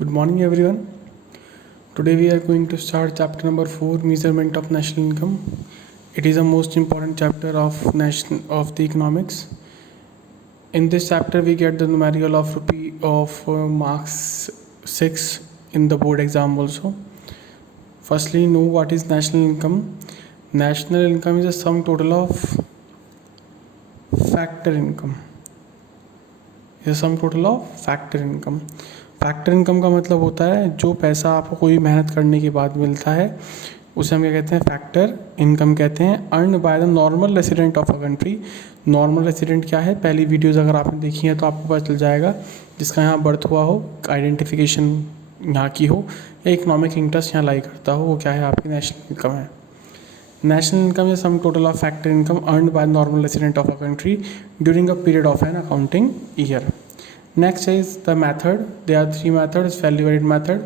Good morning, everyone. Today we are going to start chapter number 4, measurement of national income. It is the most important chapter of the economics. In this chapter, we get the numerical of marks 6 in the board exam also. Firstly, know what is national income. National income is a sum total of factor income. Factor income का मतलब होता है जो पैसा आपको कोई मेहनत करने के बाद मिलता है उसे हम क्या कहते हैं, फैक्टर इनकम कहते हैं। Earn by the normal resident of a country. Normal resident क्या है, पहली वीडियोस अगर आपने देखी है तो आपको पता चल जाएगा। जिसका यहाँ बर्थ हुआ हो, आइडेंटिफिकेशन यहाँ की हो या इकोनॉमिक इंटरेस्ट यहाँ लाई करता हो, वो क्या है, आपकी नेशनल इनकम है। National income is sum total of factor income earned by normal resident of a country during a period of an accounting year. Next is the method. There are three methods: value added method,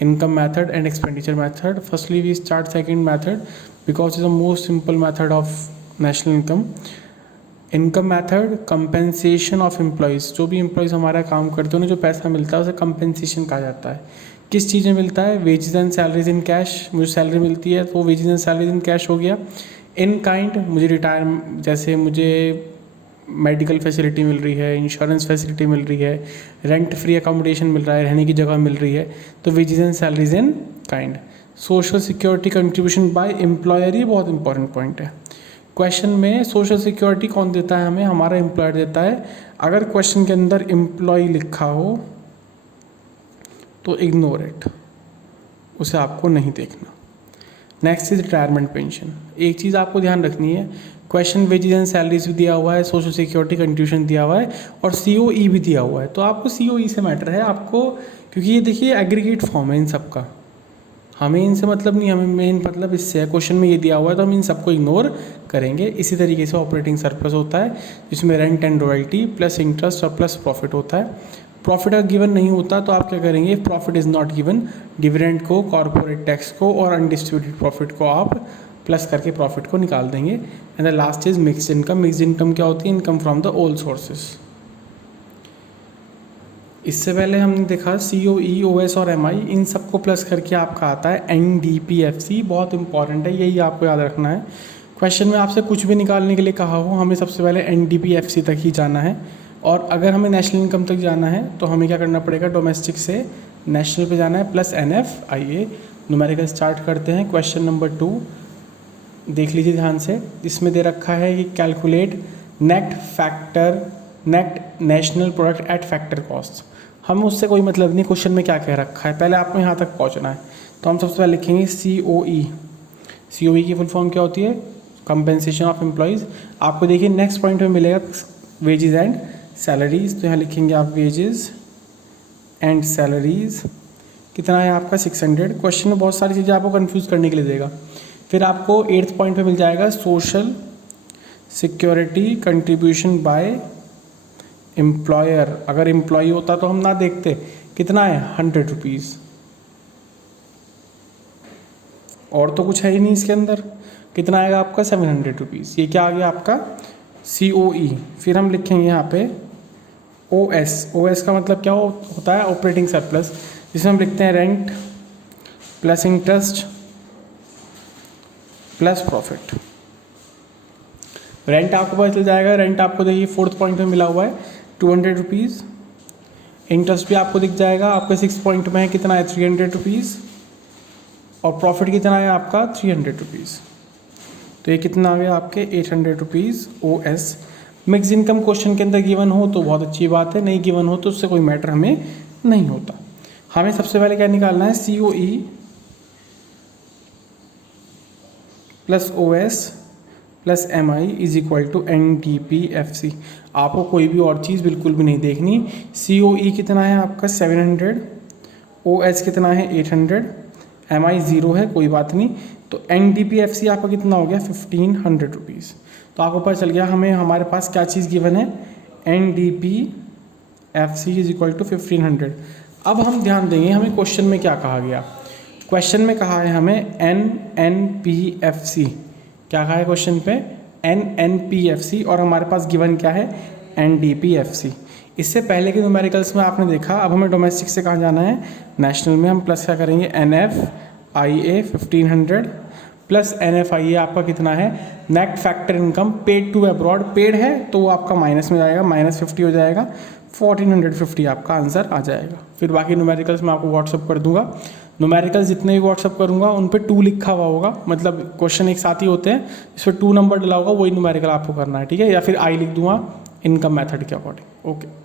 income method, and expenditure method. Firstly, we start second method because it's the most simple method of national income. Income method, compensation of employees. जो भी employees हमारा काम करते हैं उन्हें जो पैसा मिलता है उसे कंपेंसेशन कहा जाता है। किस चीज़ में मिलता है, wages and salaries in cash. मुझे सैलरी मिलती है तो wages and salaries in cash हो गया। इन काइंड, मुझे जैसे मुझे मेडिकल फैसिलिटी मिल रही है, इंश्योरेंस फैसिलिटी मिल रही है, रेंट फ्री अकोमोडेशन मिल रहा है, रहने की जगह मिल रही है, तो wages and salaries in kind. Social security contribution by employer, ये बहुत इंपॉर्टेंट पॉइंट है। क्वेश्चन में सोशल सिक्योरिटी कौन देता है हमें, हमारा एम्प्लॉयर देता है। अगर क्वेश्चन के अंदर एम्प्लॉय लिखा हो तो इग्नोर इट, उसे आपको नहीं देखना। Next is retirement pension. एक चीज़ आपको ध्यान रखनी है, क्वेश्चन वेजेस एंड सैलरीज भी दिया हुआ है, सोशल सिक्योरिटी कंट्रीब्यूशन दिया हुआ है और COE भी दिया हुआ है। तो आपको COE से मैटर है आपको, क्योंकि ये देखिए एग्रीगेट फॉर्म है इन सबका, हमें इनसे मतलब नहीं, हमें मेन मतलब इससे है। क्वेश्चन में ये दिया हुआ है तो हम इन सबको इग्नोर करेंगे। इसी तरीके से ऑपरेटिंग सरप्लस होता है जिसमें rent and royalty plus interest और प्लस प्रॉफिट होता है। प्रॉफिट अगर गिवन नहीं होता तो आप क्या करेंगे, profit is not given, dividend को, कॉर्पोरेट टैक्स को और अनडिस्ट्रीब्यूटेड प्रॉफिट को आप प्लस करके प्रॉफिट को निकाल देंगे। And the last is mixed income. Mixed income क्या होती है, income from the all sources. इससे पहले हमने देखा COE, OS और MI, इन सबको प्लस करके आपका आता है NDPFC। बहुत इंपॉर्टेंट है, यही आपको याद रखना है। क्वेश्चन में आपसे कुछ भी निकालने के लिए कहा हो, हमें सबसे पहले NDPFC तक ही जाना है। और अगर हमें नेशनल इनकम तक जाना है तो हमें क्या करना पड़ेगा, डोमेस्टिक से नेशनल पे जाना है प्लस NFIA। न्यूमेरिकल स्टार्ट करते हैं। क्वेश्चन नंबर 2 देख लीजिए ध्यान से। इसमें दे रखा है कि calculate net national product at factor cost. हमें उससे कोई मतलब नहीं, क्वेश्चन में क्या कह रखा है, पहले आपको यहाँ तक पहुँचना है। तो हम सबसे पहले लिखेंगे COE। COE की फुल फॉर्म क्या होती है, कंपेंसेशन ऑफ एम्प्लॉयज़। आपको देखिए नेक्स्ट पॉइंट में मिलेगा वेजेस एंड सैलरीज, तो यहाँ लिखेंगे आप वेजेस एंड सैलरीज। कितना है आपका 600। क्वेश्चन में बहुत सारी चीज़ें आपको कंफ्यूज करने के लिए देगा। फिर आपको 8th पॉइंट पे मिल जाएगा social security contribution by employer. अगर एम्प्लॉय होता तो हम ना देखते। कितना है, 100 रुपीज़, और तो कुछ है ही नहीं इसके अंदर। कितना आएगा आपका, 700 रुपीज़। ये क्या आ गया आपका COE। फिर हम लिखेंगे यहाँ पे OS का मतलब क्या होता है, ऑपरेटिंग सरप्लस, जिसमें हम लिखते हैं rent plus interest plus profit. Rent आपको पता चल जाएगा, रेंट आपको देखिए 4th पॉइंट में मिला हुआ है 200 रुपीज़। इंटरेस्ट भी आपको दिख जाएगा, आपके 6th पॉइंट में है, कितना है 300 रुपीज़। और प्रॉफिट कितना है आपका 300 रुपीज़। तो ये कितना आ गया आपके 800 rupees OS। Mix income question के अंदर गिवन हो तो बहुत अच्छी बात है, नहीं गिवन हो तो उससे कोई मैटर हमें नहीं होता। हमें सबसे पहले क्या निकालना है, COE plus OS plus MI is equal to NDPFC। आपको कोई भी और चीज़ बिल्कुल भी नहीं देखनी। COE कितना है आपका 700, OS कितना है 800, MI 0 है, कोई बात नहीं। तो NDPFC आपका कितना हो गया 1500 रुपीज़। तो आपको पता चल गया हमें हमारे पास क्या चीज़ गिवन है, NDPFC इज इक्वल टू 1500। अब हम ध्यान देंगे हमें क्वेश्चन में क्या कहा गया। क्वेश्चन में कहा है हमें NNPFC। क्या कहा है क्वेश्चन पे, NNPFC, और हमारे पास गिवन क्या है, NDPFC। इससे पहले के न्यूमेरिकल्स में आपने देखा, अब हमें डोमेस्टिक से कहाँ जाना है, नेशनल में। हम प्लस क्या करेंगे, NFIA 1500 प्लस NFIA आपका कितना है, net factor income paid to abroad, paid है तो वो आपका माइनस में जाएगा, -50 हो जाएगा, 1450 आपका आंसर आ जाएगा। फिर बाकी न्यूमेरिकल्स मैं आपको व्हाट्सअप कर दूंगा। न्यूमेरिकल्स जितने भी व्हाट्सअप करूंगा उन पे 2 लिखा हुआ होगा, मतलब क्वेश्चन एक साथ ही होते हैं, इस पर 2 नंबर डला होगा, वही न्यूमेरिकल आपको करना है, ठीक है। या फिर I लिख दूंगा इनकम मेथड के अकॉर्डिंग। ओके।